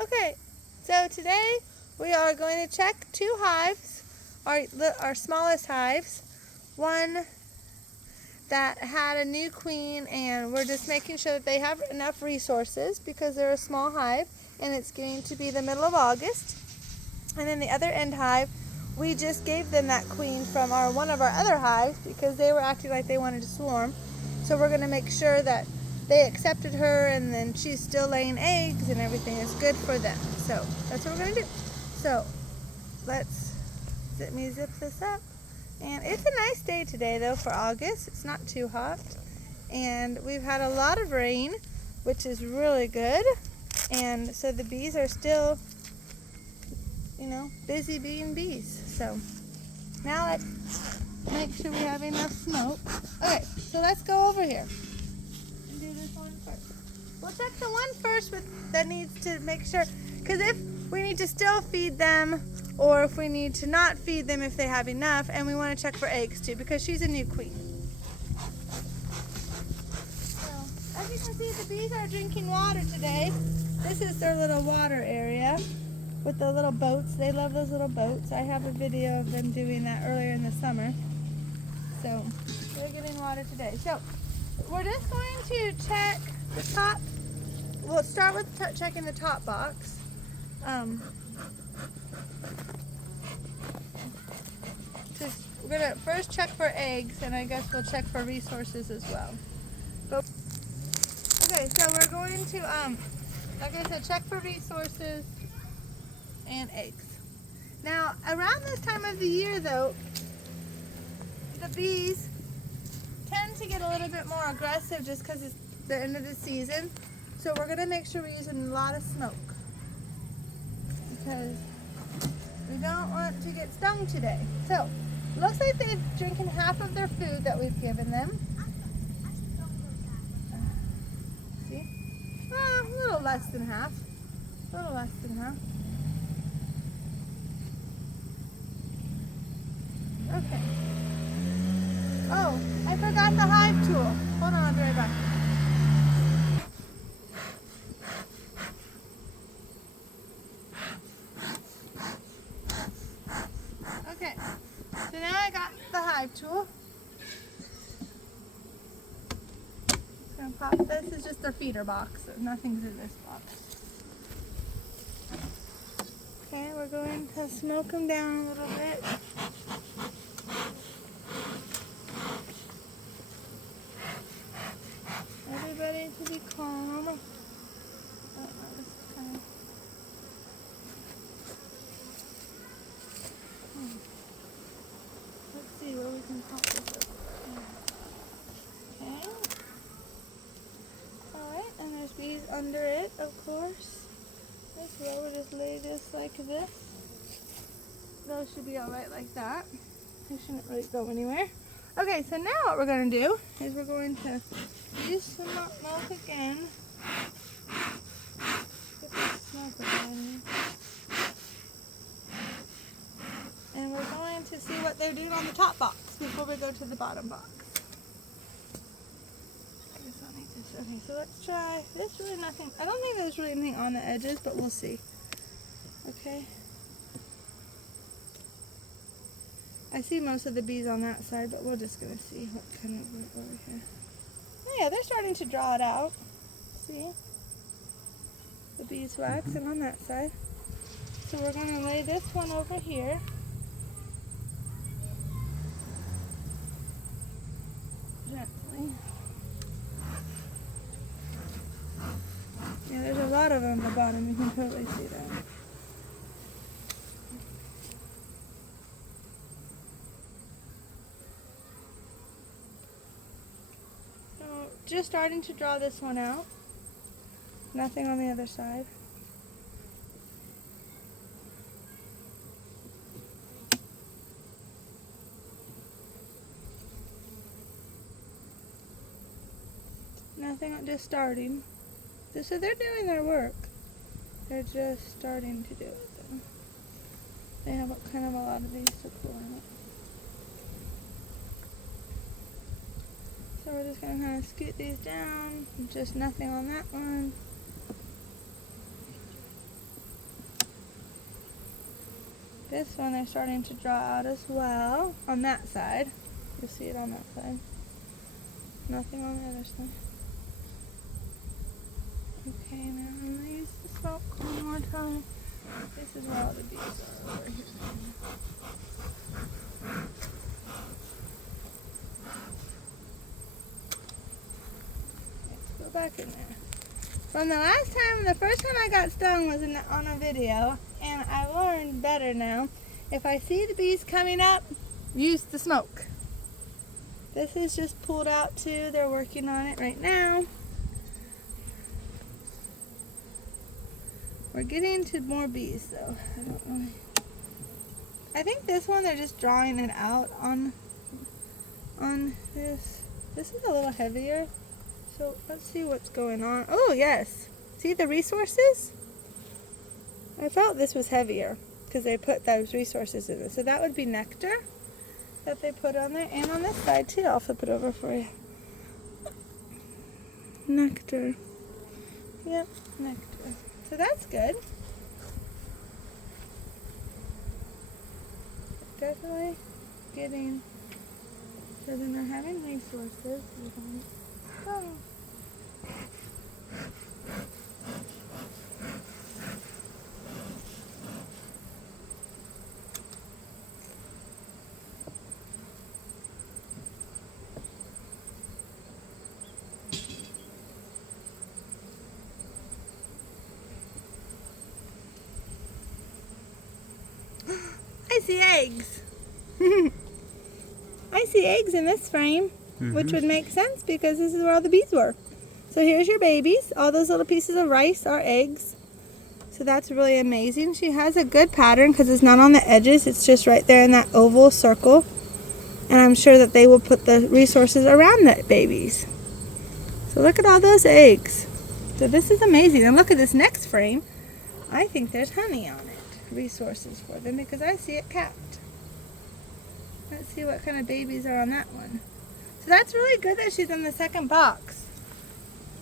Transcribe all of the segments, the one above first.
Okay, so today we are going to check two hives, our smallest hives. One that had a new queen, and we're just making sure that they have enough resources because they're a small hive, and it's going to be the middle of August. And then the other end hive, we just gave them that queen from one of our other hives because they were acting like they wanted to swarm. So we're going to make sure that they accepted her, and then she's still laying eggs and everything is good for them. So that's what we're going to do. So let me zip this up. And it's a nice day today though for August. It's not too hot. And we've had a lot of rain, which is really good. And so the bees are still, busy being bees. So now let's make sure we have enough smoke. Okay, so let's go over here and do this one first. We'll check the one first that needs to make sure, because if we need to still feed them, or if we need to not feed them if they have enough, and we want to check for eggs too, because she's a new queen. So, as you can see, the bees are drinking water today. This is their little water area with the little boats. They love those little boats. I have a video of them doing that earlier in the summer. So they're getting water today. So we're just going to check the top. We'll start with checking the top box. We're going to first check for eggs, and I guess we'll check for resources as well. Okay, so we're going to, like I said, check for resources and eggs. Now, around this time of the year, though, the bees tend to get a little bit more aggressive just because it's the end of the season. So we're going to make sure we're using a lot of smoke because we don't want to get stung today. So, looks like they're drinking half of their food that we've given them. See? A little less than half. A little less than half. Okay. Oh, I forgot the hive tool. Hold on, I'll be right back. Okay, so now I got the hive tool. Just gonna pop this. Is just their feeder box, so nothing's in this box. Okay, we're going to smoke them down a little bit. Everybody to be calm. Let's see where we can pop this up. Okay. Alright, and there's bees under it, of course. This row, we'll just lay this like this. Those should be alright like that. They shouldn't really go anywhere. Okay, so now what we're going to do is we're going to use some milk again. Put this smoke again. And we're going to see what they're doing on the top box before we go to the bottom box. Okay, so let's try. There's really nothing. I don't think there's really anything on the edges, but we'll see. Okay. I see most of the bees on that side, but we're just going to see what kind of work over here. Oh yeah, they're starting to draw it out. See? The beeswax, and on that side. So we're going to lay this one over here. Gently. Yeah, there's a lot of them on the bottom. You can totally see that. Just starting to draw this one out. Nothing on the other side. Nothing, just starting. So they're doing their work. They're just starting to do it though. They have kind of a lot of these to pull out. So we're just going to kind of scoot these down. Just nothing on that one. This one they're starting to draw out as well on that side. You'll see it on that side. Nothing on the other side. Okay, now I'm going to use the smoke one more time. This is where all the bees are over here. Let's go back in there. From the last time, the first time I got stung was on a video, and I learned better now. If I see the bees coming up, use the smoke. This is just pulled out too. They're working on it right now. We're getting to more bees though. I think this one they're just drawing it out on this. This is a little heavier. So let's see what's going on. Oh yes, see the resources? I felt this was heavier because they put those resources in it. So that would be nectar that they put on there, and on this side too. I'll flip it over for you. Nectar. Yep, nectar. So that's good. Definitely getting, so then they're having resources. Oh. I see eggs. I see eggs in this frame, which would make sense because this is where all the bees were. So here's your babies. All those little pieces of rice are eggs. So that's really amazing. She has a good pattern because it's not on the edges. It's just right there in that oval circle. And I'm sure that they will put the resources around the babies. So look at all those eggs. So this is amazing. And look at this next frame. I think there's honey on it. Resources for them because I see it capped. Let's see what kind of babies are on that one. So that's really good that she's in the second box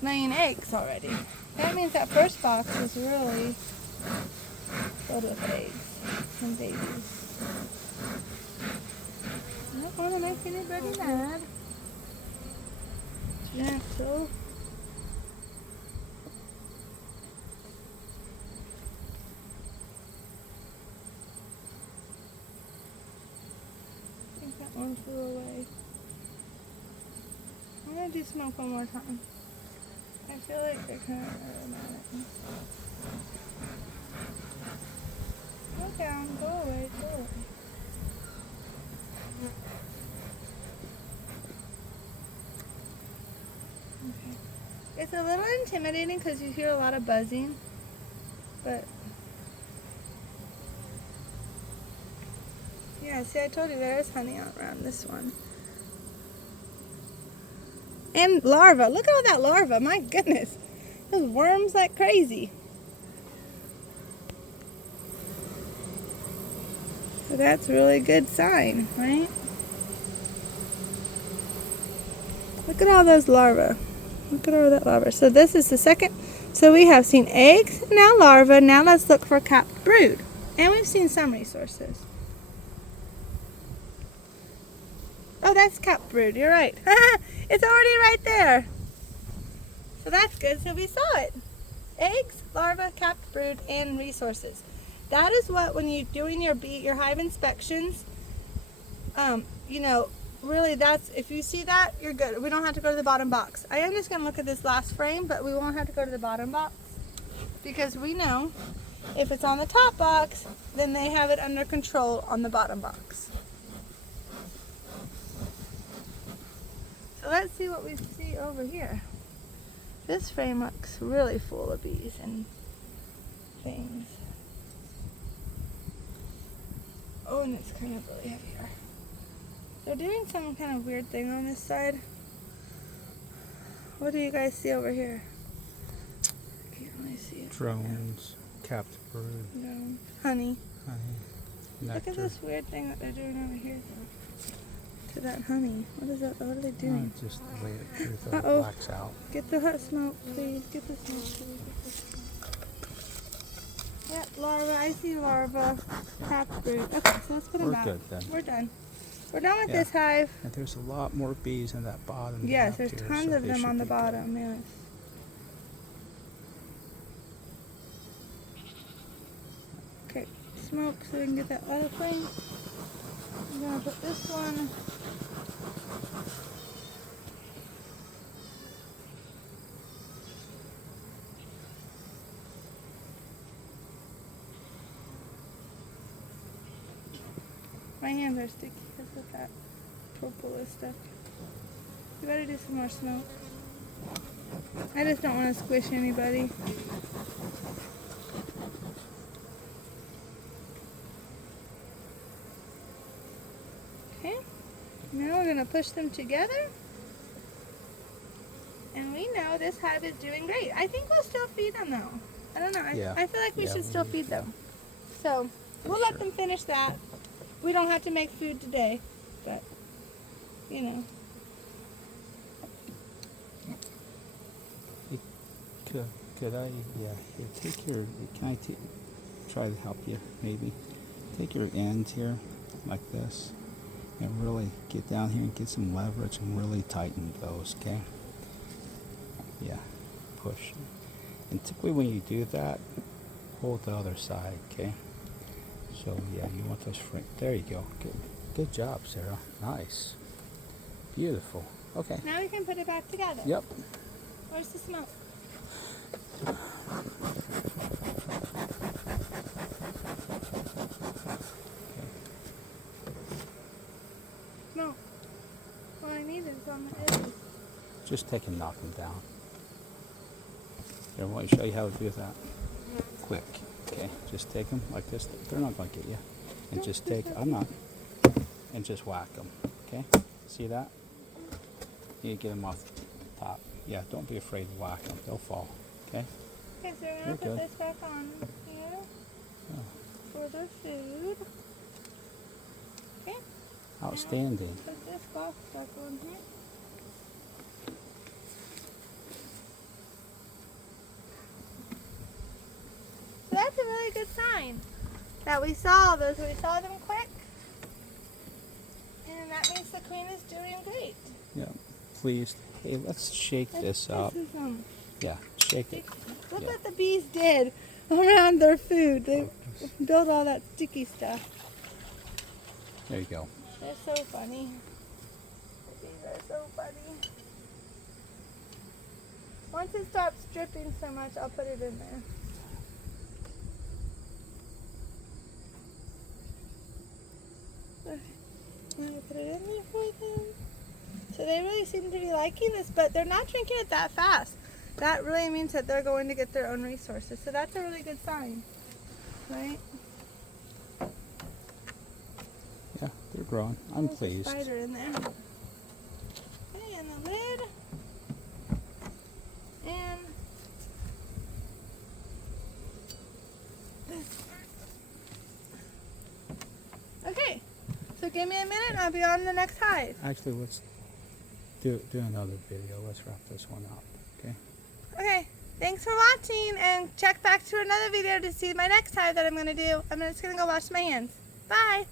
laying eggs already. That means that first box was really filled with eggs and babies. I don't want to make anybody mad. Gentle. One flew away. I'm going to do smoke one more time. I feel like they're kind of mad at me. Go down, go away, go away. Okay. It's a little intimidating because you hear a lot of buzzing, but yeah, see, I told you there is honey around this one. And larva. Look at all that larva. My goodness. There's worms like crazy. So that's a really good sign, right? Look at all those larvae. Look at all that larva. So this is the second. So we have seen eggs, now larvae. Now let's look for capped brood. And we've seen some resources. Oh, that's capped brood. You're right. It's already right there. So that's good. So we saw it. Eggs, larvae, capped brood, and resources. That is what, when you're doing your hive inspections, you know, really that's, if you see that, you're good. We don't have to go to the bottom box. I am just going to look at this last frame, but we won't have to go to the bottom box because we know if it's on the top box, then they have it under control on the bottom box. So let's see what we see over here. This frame looks really full of bees and things. Oh, and it's kind of really heavier. They're doing some kind of weird thing on this side. What do you guys see over here? I can't really see it. Drones, capped brood. No. Honey. Honey. Nectar. Look at this weird thing that they're doing over here to that honey. What is that? What are they doing? Just the way it blacks out. Get the hot smoke, please. Get the smoke, please. Yep, larva. I see larva. Capped brood. Okay, so let's put them We're back. good then. We're done. We're done with Yeah. this hive. And there's a lot more bees in that bottom. Yes, up there's here, tons so of they them should on the be good. bottom. Yes. Okay, smoke so we can get that other thing. I'm gonna put this one. My hands are sticky because of that propolis stuff. We gotta do some more smoke. I just don't want to squish anybody. Okay, now we're gonna push them together. And we know this hive is doing great. I think we'll still feed them though. I don't know. Yeah. I feel like we Yeah, should still feed them. So we'll let them finish that. We don't have to make food today, but you know. Could I, take your, can I try to help you, maybe? Take your end here, like this, and really get down here and get some leverage and really tighten those, okay? Yeah, push. And typically when you do that, hold the other side, okay? So yeah, you want those there you go. Good job, Sarah. Nice. Beautiful. Okay. Now we can put it back together. Yep. Where's the smoke? Smoke. All I need is on the edges. Just take and knock them down. Here, I want to show you how to do that. Quick. Okay, just take them like this. They're not going to get you. And just take, I'm not, and just whack them. Okay? See that? You get them off the top. Yeah, don't be afraid to whack them. They'll fall. Okay? Okay, so we're You're going to put good. this back on here for their food. Okay? Outstanding. Put this box back on here. So that's a really good sign that we saw those. We saw them quick. And that means the queen is doing great. Yeah, pleased. Hey, let's shake this up. This is, Yeah, shake it. look Yeah. what the bees did around their food. They built all that sticky stuff. There you go. They're so funny. The bees are so funny. Once it stops dripping so much, I'll put it in there. I'm going to put it in there for them. So they really seem to be liking this, but they're not drinking it that fast. That really means that they're going to get their own resources. So that's a really good sign, right? Yeah, they're growing. I'm There's a pleased. spider in there. Okay, and the lid. And this part. Okay, so give me a minute and I'll be on the next hive. Actually, let's do another video. Let's wrap this one up. Okay? Okay, thanks for watching and check back to another video to see my next hive that I'm going to do. I'm just going to go wash my hands. Bye.